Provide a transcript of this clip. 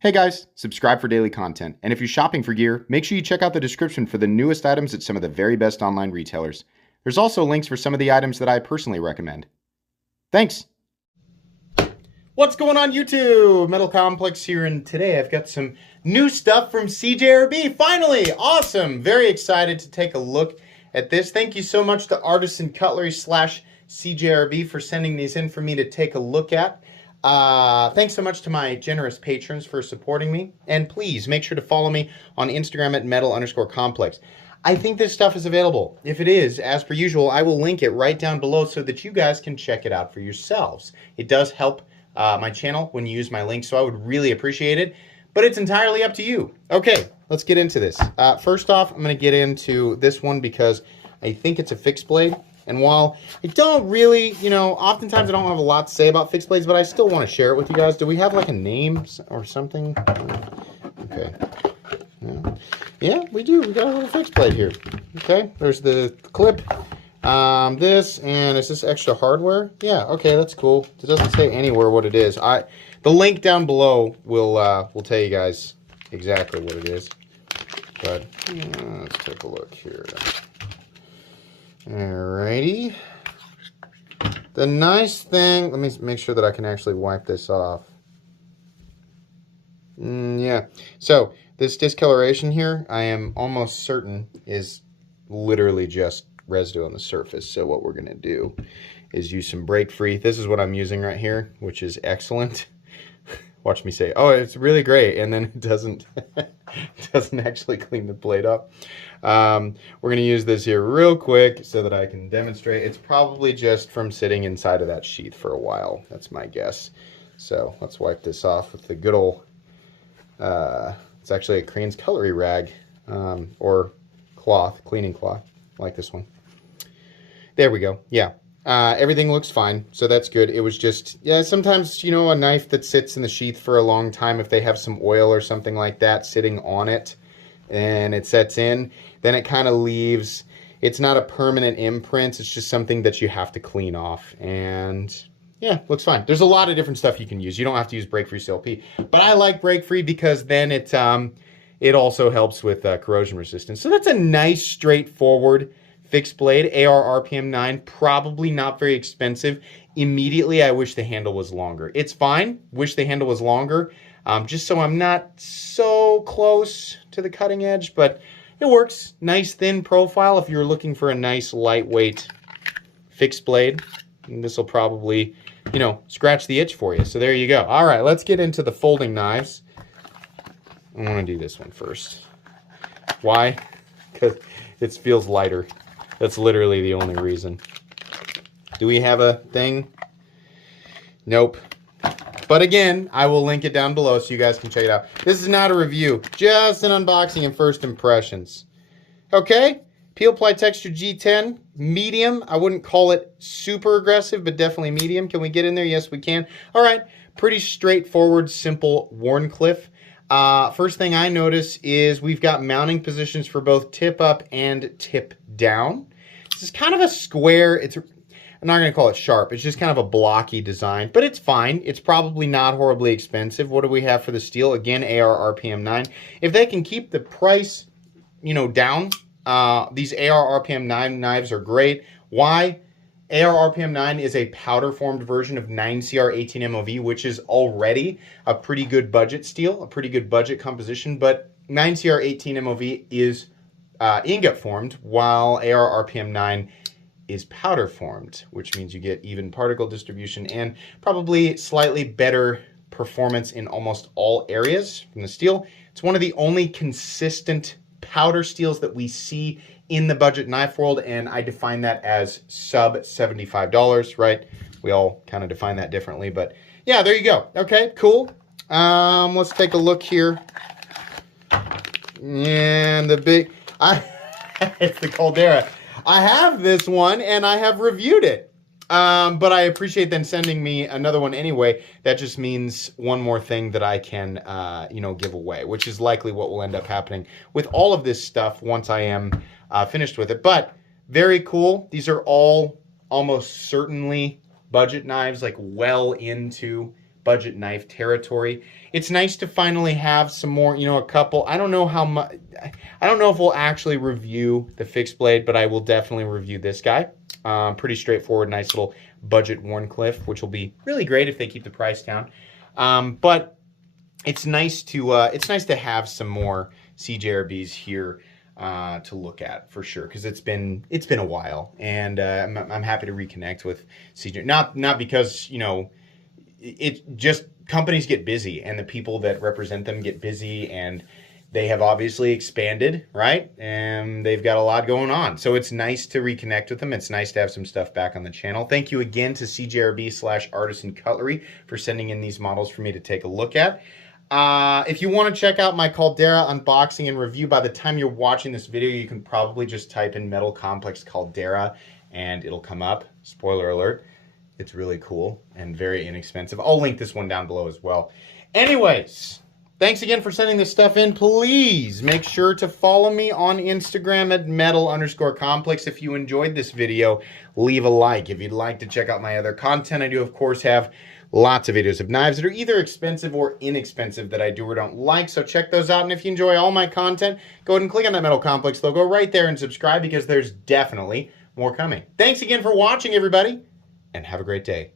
Hey guys, subscribe for daily content. And if you're shopping for gear, make sure you check out the description for the newest items at some of the very best online retailers. There's also links for some of the items that I personally recommend. Thanks! What's going on YouTube? Metal Complex here, and today I've got some new stuff from CJRB. Finally! Awesome! Very excited to take a look at this. Thank you so much to Artisan Cutlery / CJRB for sending these in for me to take a look at. Thanks so much to my generous patrons for supporting me, and please make sure to follow me on Instagram at metal_complex. I think this stuff is available. If it is, as per usual, I will link it right down below so that you guys can check it out for yourselves. It does help my channel when you use my link, so I would really appreciate it, but it's entirely up to you. Okay, let's get into this. First off, I'm going to get into this one because I think it's a fixed blade. And while I don't really, oftentimes I don't have a lot to say about fixed blades, but I still want to share it with you guys. Do we have like a name or something? Okay. Yeah, we do. We got a little fixed blade here. Okay, there's the clip. This, and is this extra hardware? Yeah, okay, that's cool. It doesn't say anywhere what it is. The link down below will tell you guys exactly what it is. But let's take a look here. Alrighty. The nice thing, let me make sure that I can actually wipe this off. Yeah. So this discoloration here, I am almost certain is literally just residue on the surface. So what we're going to do is use some break free. This is what I'm using right here, which is excellent. Watch me say, oh, it's really great, and then it doesn't actually clean the blade up. We're going to use this here real quick so that I can demonstrate. It's probably just from sitting inside of that sheath for a while. That's my guess. So let's wipe this off with the good old, it's actually a Crane's Cutlery rag, or cloth, cleaning cloth, like this one. There we go. Yeah. Everything looks fine, so that's good. It was just, yeah, sometimes, a knife that sits in the sheath for a long time, if they have some oil or something like that sitting on it and it sets in, then it kind of leaves, it's not a permanent imprint, it's just something that you have to clean off. And yeah, looks fine. There's a lot of different stuff you can use. You don't have to use break-free CLP, but I like break-free because then it also helps with corrosion resistance. So that's a nice, straightforward fixed blade, AR RPM 9, probably not very expensive. Immediately, I wish the handle was longer. It's fine, wish the handle was longer, just so I'm not so close to the cutting edge, but it works. Nice thin profile if you're looking for a nice lightweight fixed blade. This will probably, scratch the itch for you. So there you go. All right, let's get into the folding knives. I want to do this one first. Why? Because it feels lighter. That's literally the only reason. Do we have a thing? Nope. But again, I will link it down below so you guys can check it out. This is not a review, just an unboxing and first impressions. Okay, Peel Ply Texture G10, medium. I wouldn't call it super aggressive, but definitely medium. Can we get in there? Yes, we can. All right, pretty straightforward, simple Wharncliffe. First thing I notice is we've got mounting positions for both tip up and tip down. This is kind of a square, I'm not going to call it sharp, it's just kind of a blocky design, but it's fine. It's probably not horribly expensive. What do we have for the steel? Again, AR RPM 9. If they can keep the price, down, these AR RPM 9 knives are great. Why? AR RPM 9 is a powder formed version of 9CR 18 MOV, which is already a pretty good budget steel, a pretty good budget composition, but 9CR 18 MOV is ingot formed, while AR RPM 9 is powder formed, which means you get even particle distribution and probably slightly better performance in almost all areas from the steel. It's one of the only consistent powder steels that we see in the budget knife world, and I define that as sub $75, right? We all kind of define that differently, but yeah, there you go. Okay, cool. Let's take a look here. And it's the Caldera. I have this one and I have reviewed it, but I appreciate them sending me another one anyway. That just means one more thing that I can, give away, which is likely what will end up happening with all of this stuff once I am finished with it. But very cool. These are all almost certainly budget knives, like well into budget knife territory. It's nice to finally have some more, you know, a couple. I don't know how much, I don't know if we'll actually review the fixed blade, but I will definitely review this guy. Pretty straightforward, nice little budget Warncliffe, which will be really great if they keep the price down. But it's nice to have some more CJRBs here to look at for sure, because it's been a while, and I'm happy to reconnect with CJ. Not because, you know, it just, companies get busy and the people that represent them get busy, and they have obviously expanded, right? And they've got a lot going on. So it's nice to reconnect with them. It's nice to have some stuff back on the channel. Thank you again to CJRB/Artisan Cutlery for sending in these models for me to take a look at. If you want to check out my Caldera unboxing and review, by the time you're watching this video, you can probably just type in Metal Complex Caldera and it'll come up. Spoiler alert. It's really cool and very inexpensive. I'll link this one down below as well. Anyways, thanks again for sending this stuff in. Please make sure to follow me on Instagram at metal_complex. If you enjoyed this video, leave a like. If you'd like to check out my other content, I do, of course, have lots of videos of knives that are either expensive or inexpensive that I do or don't like, so check those out. And if you enjoy all my content, go ahead and click on that Metal Complex logo right there and subscribe, because there's definitely more coming. Thanks again for watching, everybody, and have a great day.